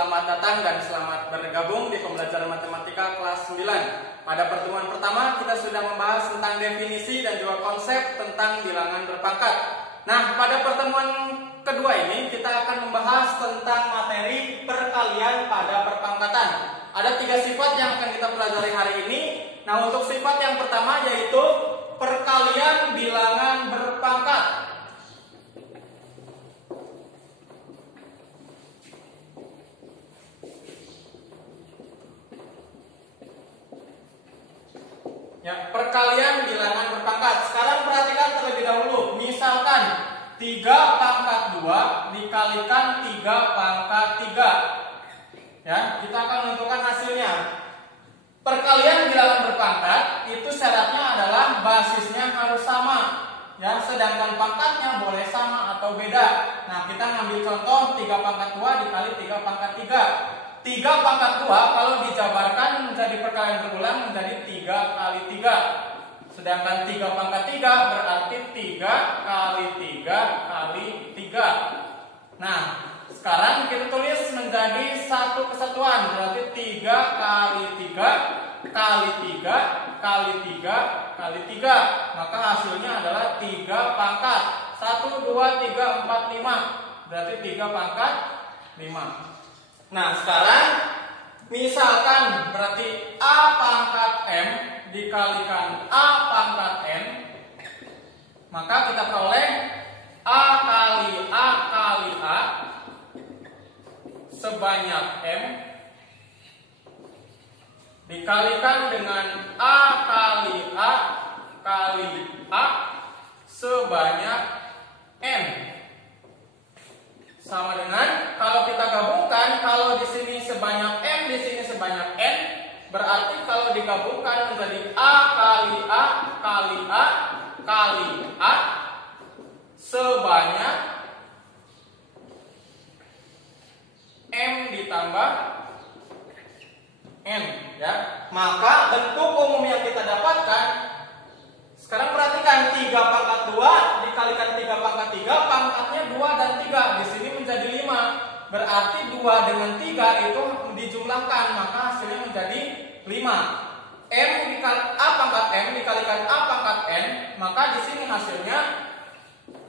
Selamat datang dan selamat bergabung di pembelajaran matematika kelas 9. Pada pertemuan pertama kita sudah membahas tentang definisi dan juga konsep tentang bilangan berpangkat. Nah, pada pertemuan kedua ini kita akan membahas tentang materi perkalian pada perpangkatan. Ada 3 sifat yang akan kita pelajari hari ini. Nah, untuk sifat yang pertama yaitu perkalian bilangan berpangkat. Ya, perkalian bilangan berpangkat. Sekarang perhatikan terlebih dahulu. Misalkan 3 pangkat 2 dikalikan 3 pangkat 3. Ya, kita akan menentukan hasilnya. Perkalian bilangan berpangkat itu syaratnya adalah basisnya harus sama. Ya, sedangkan pangkatnya boleh sama atau beda. Nah, kita ngambil contoh 3 pangkat 2 dikali 3 pangkat 3. 3 pangkat 2 kalau dijabarkan menjadi perkalian berulang menjadi 3 kali 3. Sedangkan 3 pangkat 3 berarti 3 kali 3 kali 3. Nah, sekarang kita tulis menjadi satu kesatuan. Berarti 3 kali 3 kali 3 kali 3 kali 3. Maka hasilnya adalah 3 pangkat. 1, 2, 3, 4, 5. Berarti 3 pangkat 5. Nah, sekarang misalkan berarti A pangkat M dikalikan A pangkat N, maka kita peroleh A kali A kali A sebanyak M dikalikan dengan A kali A kali A sebanyak N. Sama dengan kalau kita gabungkan, kalau di sini sebanyak M, di sini sebanyak N, berarti kalau digabungkan menjadi A kali A kali A kali A sebanyak M ditambah N, ya. Maka bentuk umum yang kita dapatkan, sekarang perhatikan 3 pangkat 2 dikalikan 3 pangkat 3, pangkatnya 2 dan 3. Di sini menjadi 5. Berarti 2 dengan 3 itu dijumlahkan, maka hasilnya menjadi 5. A pangkat M dikalikan A pangkat N, maka di sini hasilnya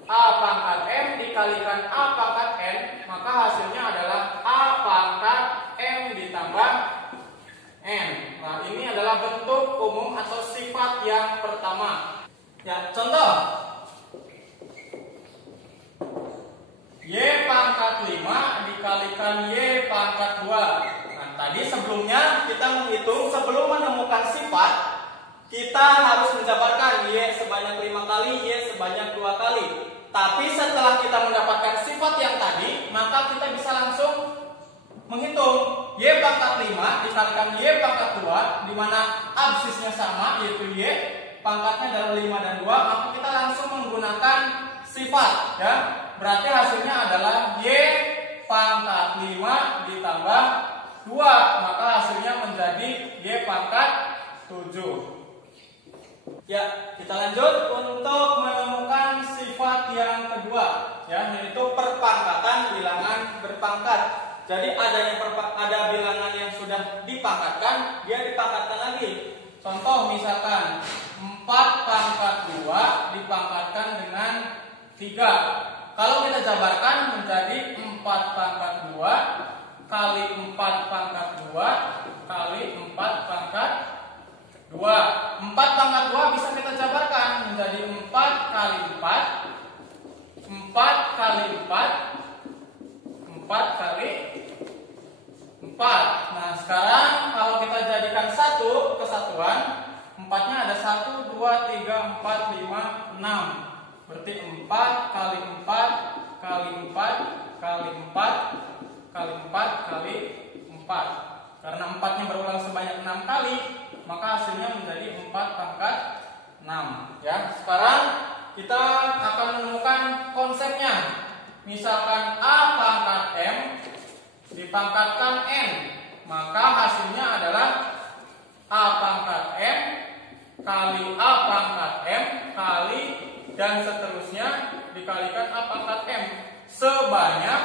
A pangkat M dikalikan A pangkat N, maka hasilnya adalah A pangkat M ditambah N. Nah, ini adalah bentuk umum atau sifat yang pertama. Ya, contoh. Y pangkat 5 dikalikan Y pangkat 2. Nah, tadi sebelumnya kita menghitung, sebelum menemukan sifat, kita harus menjabarkan Y sebanyak 5 kali, Y sebanyak 2 kali. Tapi setelah kita mendapatkan sifat yang tadi, maka kita bisa langsung menghitung Y pangkat 5 dikalikan Y pangkat 2, di mana absisnya sama, yaitu Y, pangkatnya adalah 5 dan 2, maka kita langsung menggunakan sifat, ya. Berarti hasilnya adalah Y pangkat 5 ditambah 2, maka hasilnya menjadi Y pangkat 7. Ya, kita lanjut untuk menemukan sifat yang kedua, ya, yaitu perpangkatan bilangan berpangkat. Jadi ada bilangan yang sudah dipangkatkan, dia dipangkatkan lagi. Contoh misalkan 4 pangkat 2 dipangkatkan dengan 3. Kalau kita jabarkan menjadi 4 pangkat 2 kali 4 pangkat 2 kali 4 pangkat 2. 4 pangkat 2 bisa kita jabarkan menjadi 4 kali 4, 4 kali 4, 4 kali 4. Nah, sekarang kalau kita jadikan satu kesatuan, 4-nya ada 1, 2, 3, 4, 5, 6. Berarti 4 kali 4 kali 4 kali 4 kali 4 kali 4. Karena 4-nya berulang sebanyak 6 kali, maka hasilnya menjadi 4 pangkat 6. Ya, sekarang kita akan menemukan konsepnya. Misalkan A pangkat M dipangkatkan N, maka hasilnya adalah A pangkat M kali A pangkat M kali dan seterusnya dikalikan A pangkat M sebanyak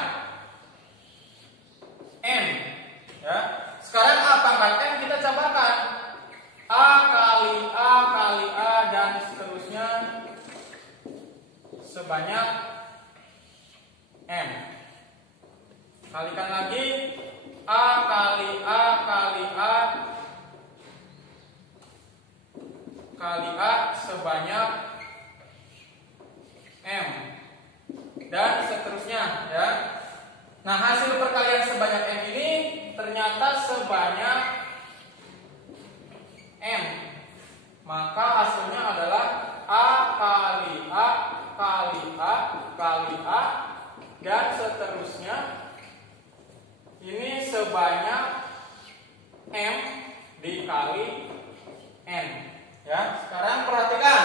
N. Kalikan lagi, A kali A kali A kali A sebanyak M, dan seterusnya ya. Nah, hasil perkalian sebanyak M ini ternyata sebanyak M. Maka hasilnya adalah A kali A kali A kali A dan seterusnya ini sebanyak M dikali N ya. Sekarang perhatikan,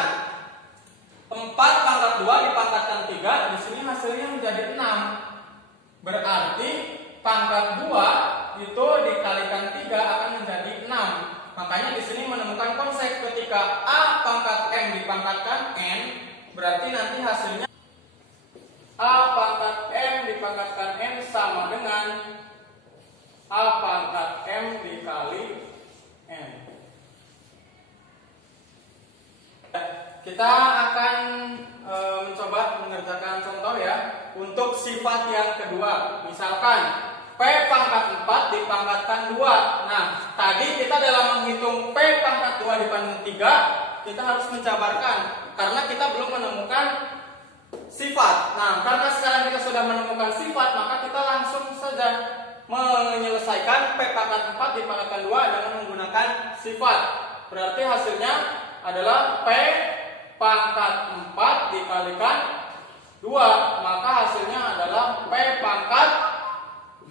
4 pangkat 2 dipangkatkan 3, di sini hasilnya menjadi 6. Berarti pangkat 2 itu dikalikan 3 akan menjadi 6. Makanya di sini menemukan konsep ketika A pangkat M dipangkatkan N, berarti nanti hasilnya A pangkat M dipangkatkan N sama dengan A pangkat M dikali N. Kita akan mencoba mengerjakan contoh ya untuk sifat yang kedua. Misalkan P pangkat 4 dipangkatkan 2. Nah, tadi kita dalam menghitung P pangkat 2 dipangkat 3, kita harus menjabarkan karena kita belum menemukan sifat. Nah, karena sekarang kita sudah menemukan sifat, maka kita langsung saja menyelesaikan P pangkat 4 dipangkatkan 2 dengan menggunakan sifat. Berarti hasilnya adalah P pangkat 4 dikalikan 2, maka hasilnya adalah P pangkat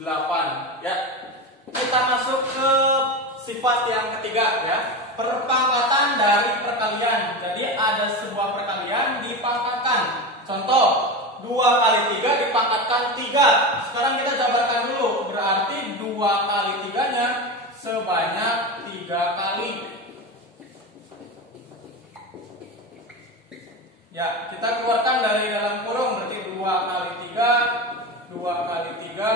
8 ya. Kita masuk ke sifat yang ketiga ya, perpangkatan dari perkalian. Jadi ada sebuah perkalian dipangkatkan. Contoh, 2 kali 3 dipangkatkan 3. Sekarang kita jabarkan dulu. Berarti 2 kali 3-nya sebanyak 3 kali. Ya, kita keluarkan dari dalam kurung, berarti 2 kali 3, 2 kali 3,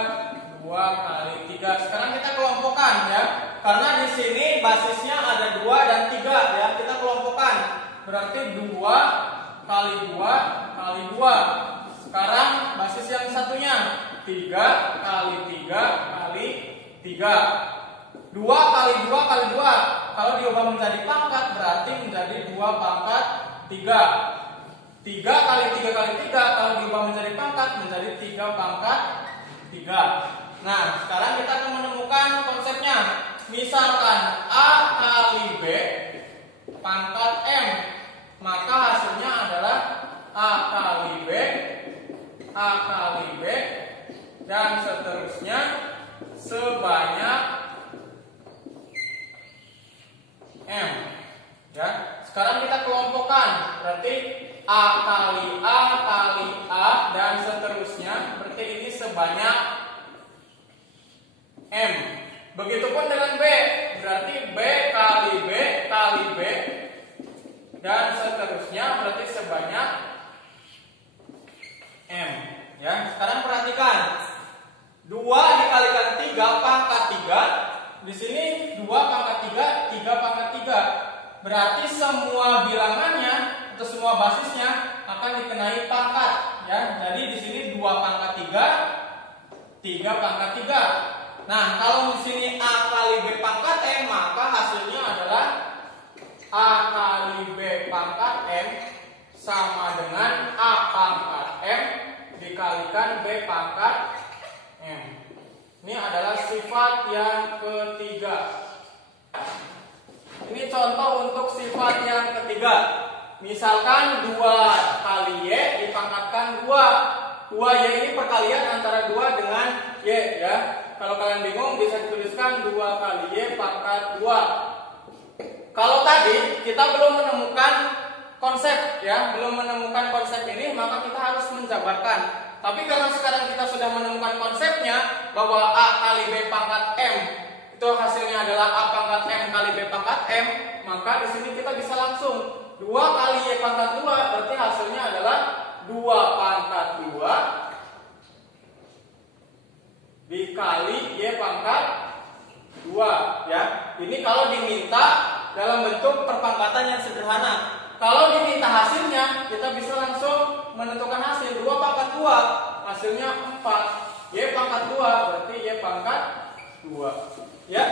2 kali 3. Sekarang kita kelompokkan ya. Karena di sini basisnya ada 2 dan 3 ya. Kita kelompokkan. Berarti 2 kali 2 kali 2. Sekarang basis yang satunya 3 kali 3 kali 3. 2 kali 2 kali 2. Kalau diubah menjadi pangkat berarti menjadi 2 pangkat 3. 3 kali 3 kali 3 kalau diubah menjadi pangkat menjadi 3 pangkat 3. Nah, sekarang kita akan menemukan konsepnya. Misalkan A kali B pangkat M, maka hasilnya adalah A kali B, A kali B, dan seterusnya sebanyak M. Ya, sekarang kita kelompokkan. Berarti A kali A kali A dan seterusnya. Berarti ini sebanyak M. Begitupun dengan B. Berarti B kali B kali B dan seterusnya. Berarti sebanyak M. Ya, sekarang perhatikan. 2 dikalikan 3 pangkat 3. Di sini 2 pangkat 3, 3 pangkat 3. Berarti semua bilangannya atau semua basisnya akan dikenai pangkat ya. Jadi di sini 2 pangkat 3, 3 pangkat 3. Nah, kalau di sini A kali B pangkat M, maka hasilnya adalah A kali B pangkat M sama dengan A pangkat M dikalikan B pangkat M. Ini adalah sifat yang ketiga. Ini contoh untuk sifat yang ketiga. Misalkan 2 kali Y dipangkatkan 2. 2Y ini perkalian antara 2 dengan Y ya. Kalau kalian bingung bisa dituliskan 2 kali Y pangkat 2. Kalau tadi kita belum menemukan konsep ya, belum menemukan konsep ini, maka kita harus menjabarkan. Tapi karena sekarang kita sudah menemukan konsepnya bahwa A kali B pangkat M itu hasilnya adalah A pangkat M kali B pangkat M, maka di sini kita bisa langsung 2 kali Y pangkat 2 berarti hasilnya adalah 2 pangkat 2 dikali Y pangkat 2 ya. Ini kalau diminta dalam bentuk perpangkatan yang sederhana. Kalau diminta hasilnya, kita bisa langsung menentukan hasil. 2 pangkat 2 hasilnya 4. Y pangkat 2 berarti Y pangkat 2. Ya.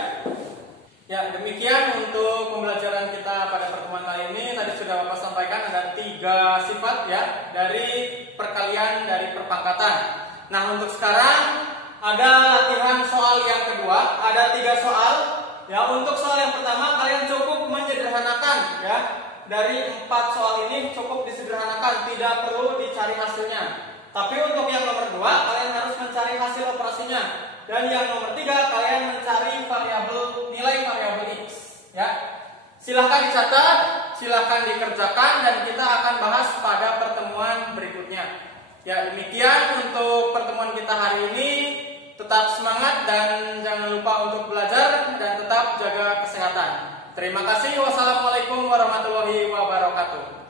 Ya, demikian untuk pembelajaran kita pada pertemuan kali ini. Tadi sudah Bapak sampaikan ada 3 sifat ya dari perkalian dari perpangkatan. Nah, untuk sekarang ada latihan soal yang kedua. Ada 3 soal. Ya, untuk soal yang pertama kalian cukup menyederhanakan ya. Dari 4 soal ini cukup disederhanakan, tidak perlu dicari hasilnya. Tapi untuk yang nomor 2 kalian harus mencari hasil operasinya. Dan yang nomor 3 kalian mencari nilai variabel X ya. Silahkan dicatat, silahkan dikerjakan, dan kita akan bahas pada pertemuan berikutnya. Ya, demikian untuk pertemuan kita hari ini. Tetap semangat dan jangan lupa untuk belajar dan tetap jaga kesehatan. Terima kasih. Wassalamualaikum warahmatullahi wabarakatuh.